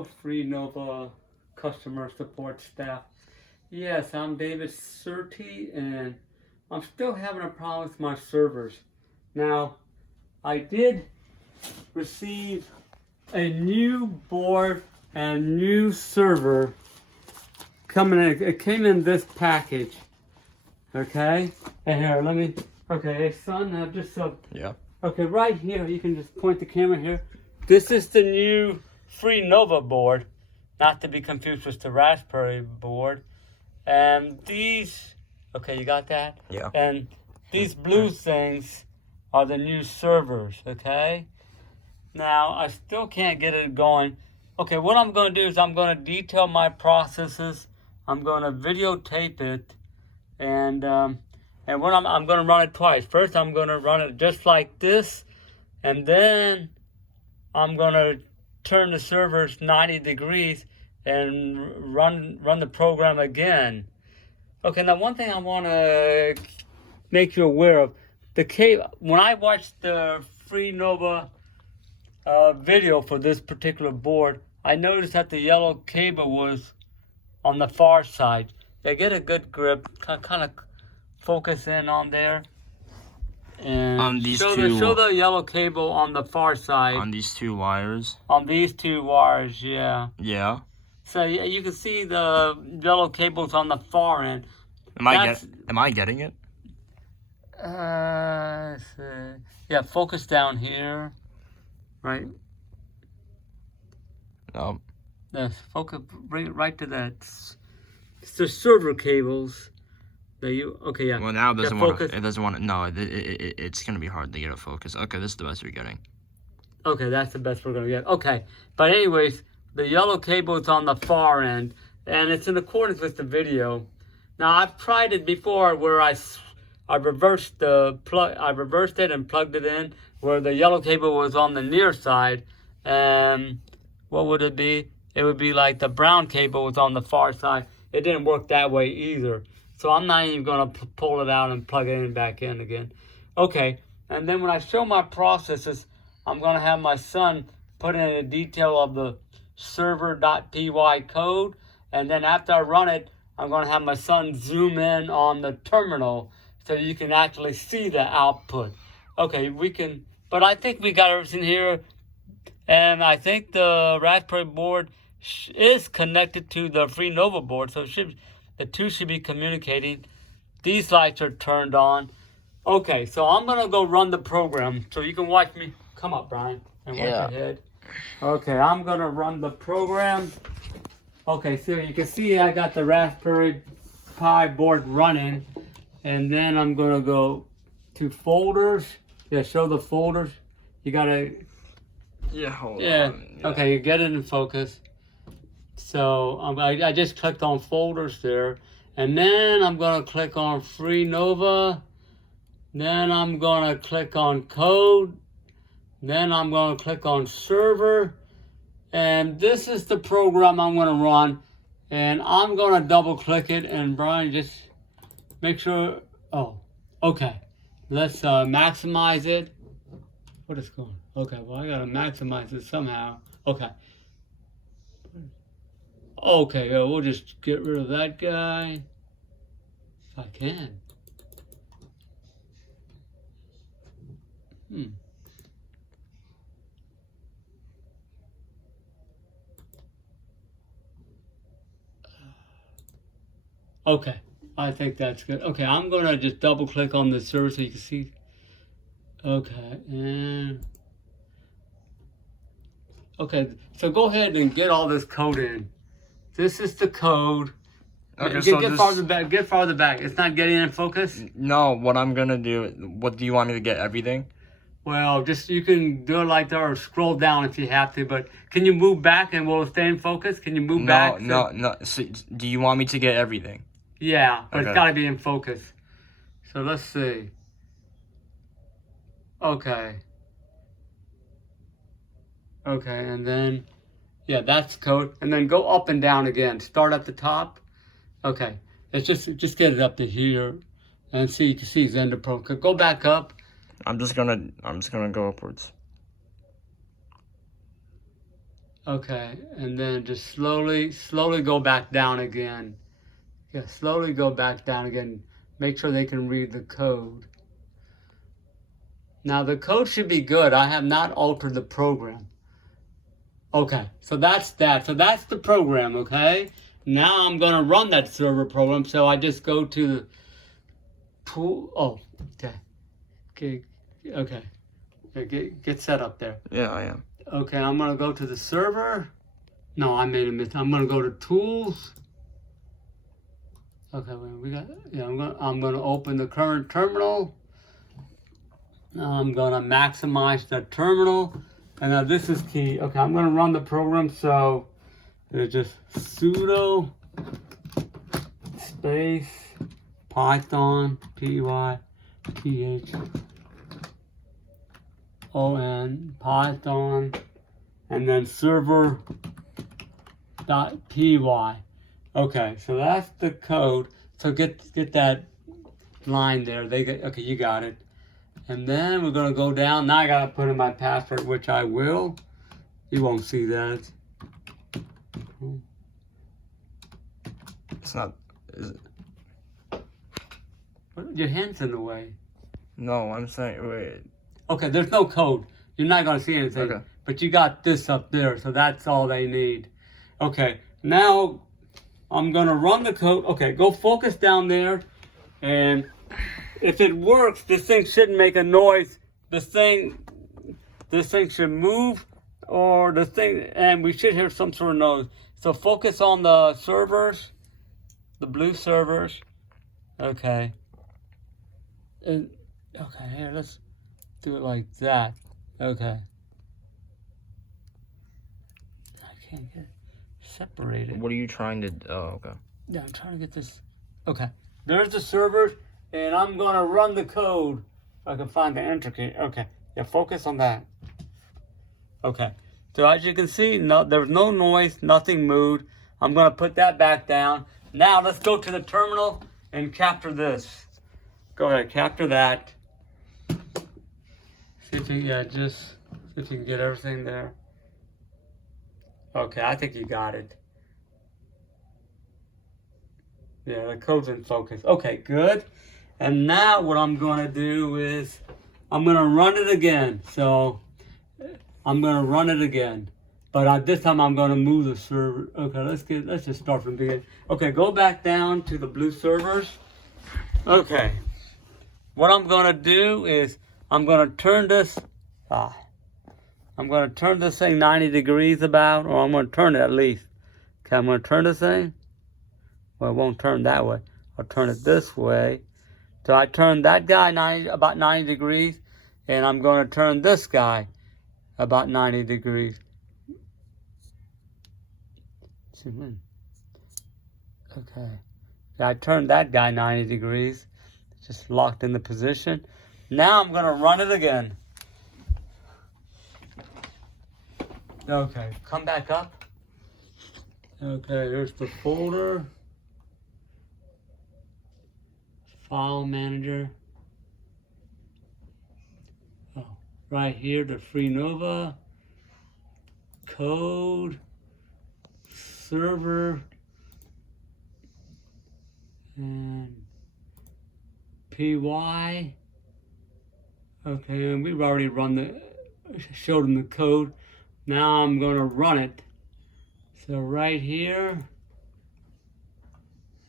Hello, Freenova customer support staff. Yes, I'm David Surtee, and I'm still having a problem with my servers. Now, I did receive a new board and new server coming in. It came in this package. Okay? And here, let me. Okay, hey, son, just so. Yeah. Okay, right here, you can just point the camera here. This is the new Freenova board, not to be confused with the Raspberry board. And these, okay, you got that? Yeah. And these blue things are the new servers, okay? Now, I still can't get it going. Okay, what I'm going to do is I'm going to detail my processes. I'm going to videotape it, and what I'm going to run it twice. First, I'm going to run it just like this, and then I'm going to turn the servers 90 degrees and run the program again. Okay, now one thing I want to make you aware of, the cable. When I watched the Freenova video for this particular board, I noticed that the yellow cable was on the far side. They get a good grip, kind of focus in on there. And On these show two, show the yellow cable on the far side. on these two wires. On these two wires, yeah. Yeah. So you can see the yellow cables on the far end. Am I getting it? Let's see. Yeah, focus down here. Right. No. Yes, focus. Bring it right to that. It's the server cables. Okay, yeah. Well, now it doesn't Yeah, want to. focus. It doesn't want to. No, it's gonna be hard to get it focused. Okay, this is the best we're getting. Okay, that's the best we're gonna get. Okay, but anyways, the yellow cable is on the far end, and it's in accordance with the video. Now I've tried it before where I reversed the plug. I reversed it and plugged it in where the yellow cable was on the near side, and what would it be? It would be like the brown cable was on the far side. It didn't work that way either. So I'm not even going to pull it out and plug it in back in again. Okay, and then when I show my processes, I'm going to have my son put in a detail of the server.py code. And then after I run it, I'm going to have my son zoom in on the terminal so you can actually see the output. Okay, but I think we got everything here. And I think the Raspberry board is connected to the Freenova board, so the two should be communicating. These lights are turned on. Okay, so I'm gonna go run the program so you can watch me. Come up, Brian, and watch your head. Okay, I'm gonna run the program. Okay, so you can see I got the Raspberry Pi board running, and then I'm gonna go to folders. Yeah, show the folders. You gotta. Yeah. Hold Yeah. on. Yeah. Okay, you get it in focus. So I just clicked on folders there, and then I'm gonna click on Freenova. Then I'm gonna click on code. Then I'm gonna click on server, and this is the program I'm gonna run. And I'm gonna double click it. And Brian, just make sure. Oh, okay. Let's maximize it. What is going? Okay, well I gotta maximize it somehow. Okay. Okay, we'll just get rid of that guy. If I can. Okay, I think that's good. Okay, I'm gonna just double click on the server so you can see. Okay, and okay, so go ahead and get all this code in. This is the code. Okay, Get farther back. Get farther back. It's not getting in focus. No, what I'm gonna do? What do you want me to get? Everything? Well, just you can do it like that or scroll down if you have to. But can you move back and will it stay in focus? Can you move back? No. So, do you want me to get everything? Yeah, but Okay. it's got to be in focus. So let's see. Okay. Okay, and then, yeah, that's code. And then go up and down again. Start at the top. Okay, let's just get it up to here, and see. You can see Xender Pro. Go back up. I'm just gonna go upwards. Okay, and then just slowly go back down again. Yeah, slowly go back down again. Make sure they can read the code. Now the code should be good. I have not altered the program. Okay, so that's that. So that's the program, okay? Now I'm going to run that server program. So I just go to the tool. Oh, okay. Okay. Get set up there. Yeah, I am. Okay, I'm going to go to the server. No, I made a mistake. I'm going to go to tools. Okay, I'm going to open the current terminal. I'm going to maximize the terminal. And now this is key. Okay, I'm going to run the program. So it's just sudo space Python Python Python and then server.py. Okay, so that's the code. So get that line there. Okay, you got it. And then we're gonna go down. Now I gotta put in my password, which I will. You won't see that. It's not. Is it? Your hand's in the way. No, I'm saying. Wait. Okay, there's no code. You're not gonna see anything. Okay. But you got this up there, so that's all they need. Okay, now I'm gonna run the code. Okay, go focus down there, and if it works, this thing shouldn't make a noise. This thing should move, or the thing, and we should hear some sort of noise. So focus on the servers, the blue servers. Okay. And okay, here, let's do it like that. Okay. I can't get it separated. What are you trying to? Oh, okay. Yeah, I'm trying to get this. Okay. There's the servers. And I'm going to run the code if I can find the enter key. Okay. Yeah, focus on that. Okay. So as you can see, there's no noise, nothing moved. I'm going to put that back down. Now let's go to the terminal and capture this. Go ahead, capture that. See if you can get everything there. Okay, I think you got it. Yeah, the code's in focus. Okay, good. And now what I'm going to do is I'm going to run it again. So I'm going to run it again. But this time I'm going to move the server. Okay, let's just start from the beginning. Okay, go back down to the blue servers. Okay. What I'm going to do is I'm going to turn this thing 90 degrees about, or I'm going to turn it at least. Okay, I'm going to turn this thing. Well, it won't turn that way. I'll turn it this way. So I turn that guy about 90 degrees, and I'm going to turn this guy about 90 degrees. Okay. I turned that guy 90 degrees. Just locked in the position. Now I'm going to run it again. Okay, come back up. Okay, here's the folder. File manager. Oh, right here, the Freenova code server and PY. Okay, and we've already showed them the code. Now I'm going to run it. So right here,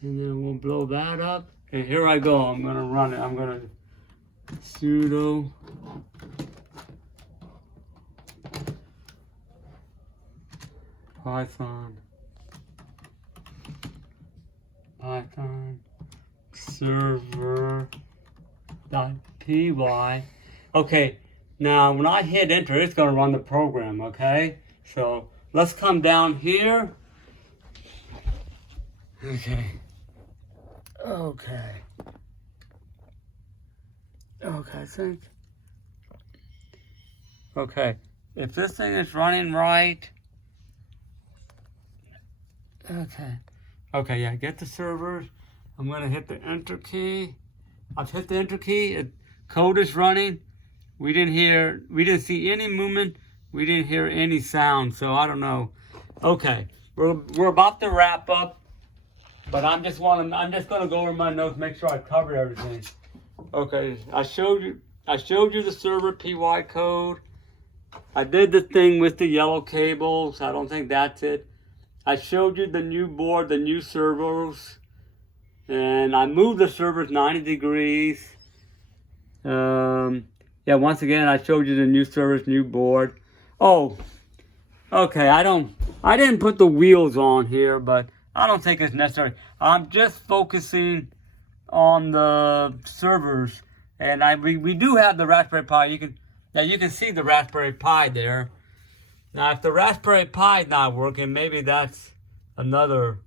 and then we'll blow that up. And here I go. I'm going to run it. I'm going to sudo Python server.py. Okay, now when I hit enter, it's going to run the program, okay? So let's come down here. Okay, I think. Okay, if this thing is running right. Okay, yeah, get the servers. I'm going to hit the enter key. I've hit the enter key. Code is running. We didn't see any movement We didn't hear any sound, so I don't know. Okay, we're about to wrap up, but I'm just gonna go over my notes, make sure I covered everything. Okay, I showed you the server PY code. I did the thing with the yellow cables. I don't think that's it. I showed you the new board, the new servos, and I moved the servers 90 degrees. Yeah, once again, I showed you the new servers, new board. Oh, okay, I didn't put the wheels on here, but I don't think it's necessary. I'm just focusing on the servers, and we do have the Raspberry Pi. You can see the Raspberry Pi there. Now, if the Raspberry Pi is not working, maybe that's another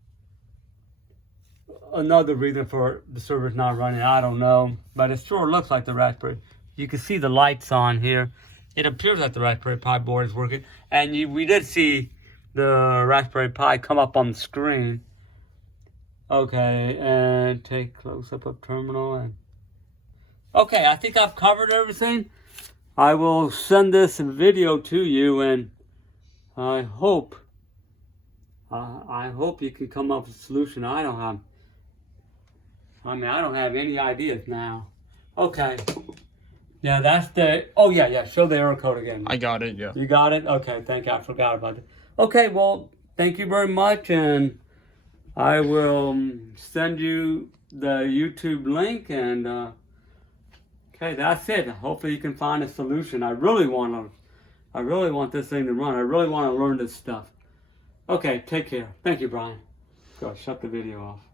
reason for the server's not running. I don't know, but it sure looks like the Raspberry. You can see the lights on here. It appears that the Raspberry Pi board is working, and we did see the Raspberry Pi come up on the screen. Okay, and take close-up of terminal. And okay, I think I've covered everything. I will send this video to you, and I hope you can come up with a solution. I don't have any ideas now. Okay. Yeah, that's the. Oh yeah. Show the error code again. I got it. Yeah. You got it. Okay. Thank you. I forgot about it. Okay. Well, thank you very much, and I will send you the YouTube link. And okay, that's it. Hopefully, you can find a solution. I really want this thing to run. I really want to learn this stuff. Okay. Take care. Thank you, Brian. Go shut the video off.